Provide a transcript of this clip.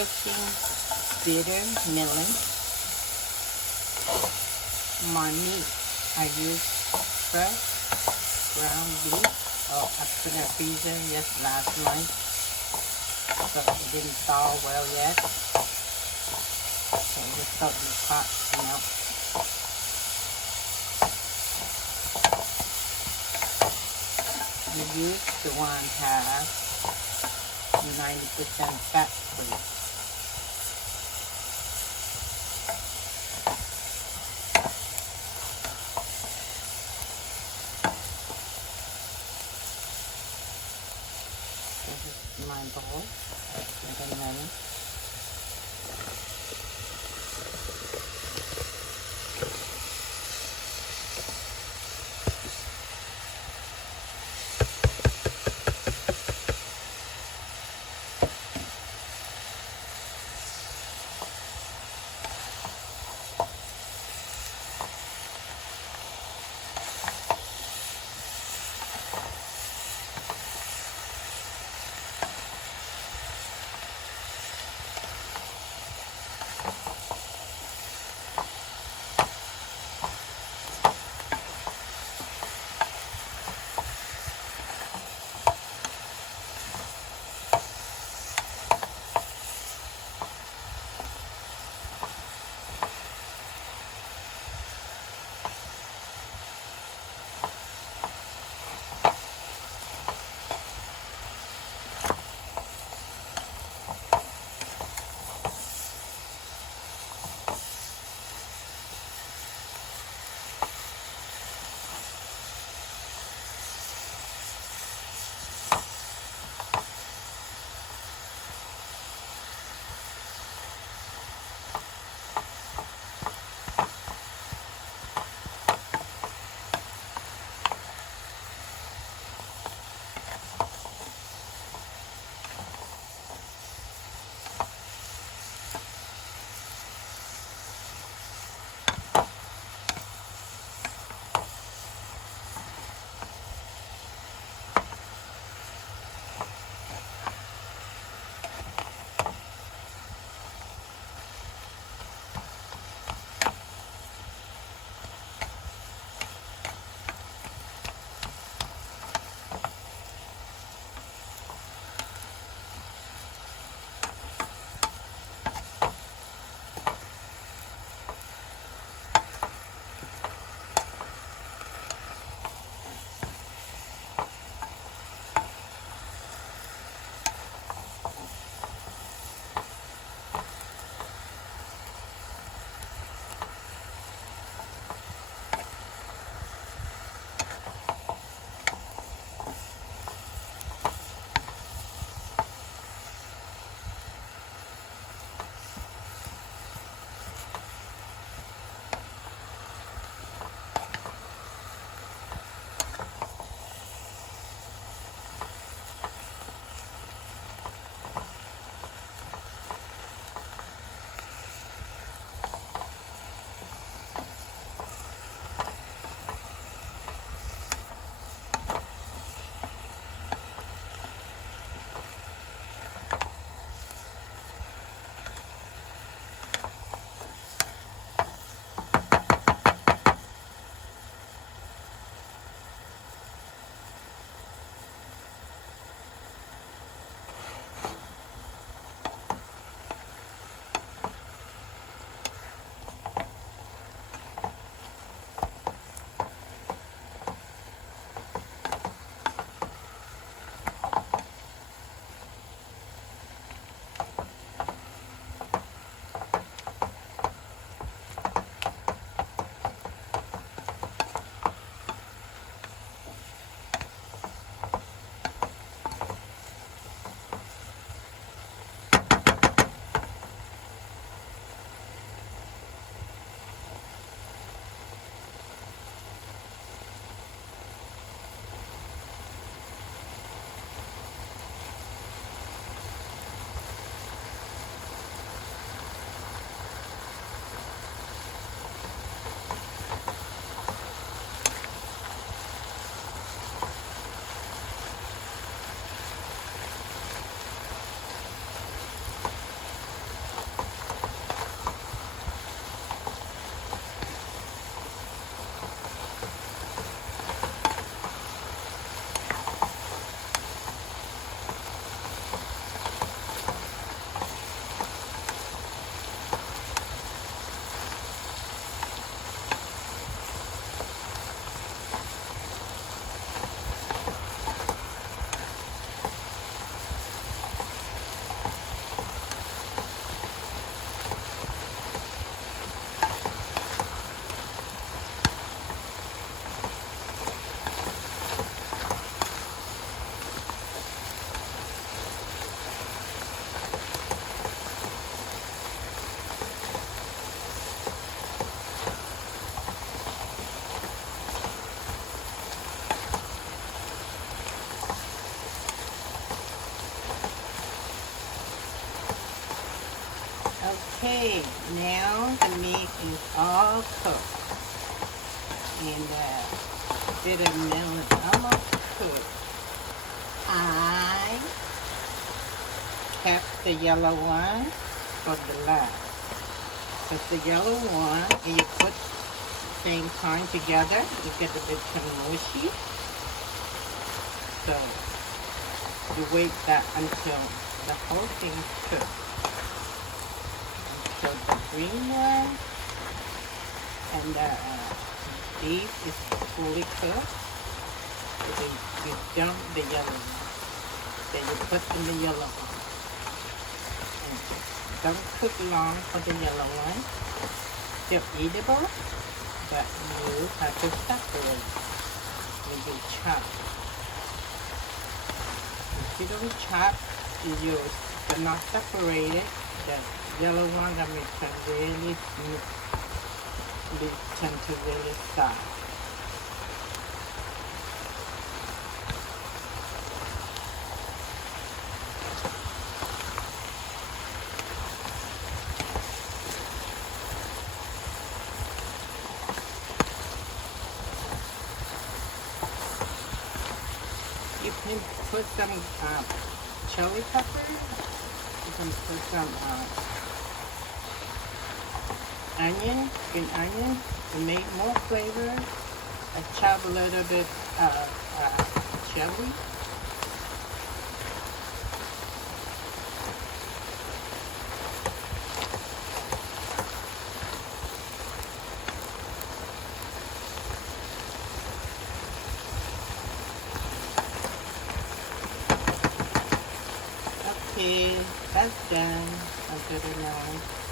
cooking bitter melon. My meat, I use fresh ground beef. Oh, I put in the freezer just last night, so it didn't thaw well yet. So just let the pot melt. You use the one have 90% fat free. This is my bowl. And then Okay, now the meat is all cooked. And bitter melon is almost cooked. I kept the yellow one for the last. Because the yellow one, and you put same time together, you get a bit mushy. So you wait that until the whole thing is cooked. So the green one and the beef is fully cooked. So you dump the yellow one. Then you put in the yellow one. And don't cook long for the yellow one. Still eatable, but you have to separate when you chop. If you don't chop, you're not separated. The yellow one that may turn really smooth, turn to really soft. You can put some chili pepper. You can put some onion, green onion, to make more flavor. I chop a little bit chili. Okay, that's done. I'll put it on.